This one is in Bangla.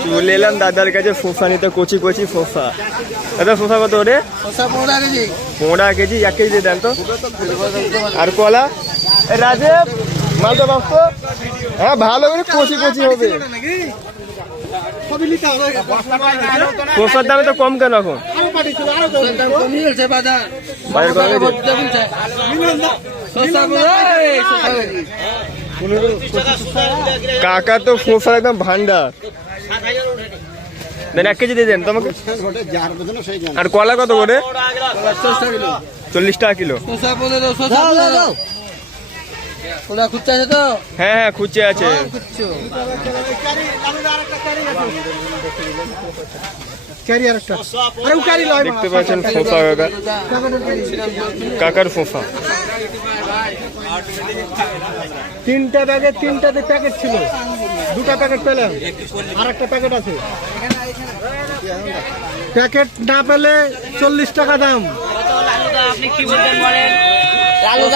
চলে এলাম দাদার কাছে শসা নিতে, কচি কচি শসা। দাদা শসা কত রে? 15 কেজি। 1 কেজি দিয়ে দেন তো। আর কলা? রাজীব মালটা বাঁচতো। হ্যাঁ ভালো করে কচি কচি হবে। শসার দামে তো কম কেন এখন? কাকা তো শসার একদম ভান্ডার। দেন 1 কেজি দিয়ে দেন তোমাকে। আর কলা কত করে? 40 টাকা কিলো। হ্যাঁ হ্যাঁ খুঁজছে আছে। দেখতে পাচ্ছেন শসা কাকার শসা। 3টা ব্যাগে 3টাতে প্যাকেট ছিল, 2টা প্যাকেট পেলাম, আর একটা প্যাকেট আছে। প্যাকেট না পেলে 40 টাকা দাম। আপনি কি বলতেন বলেন?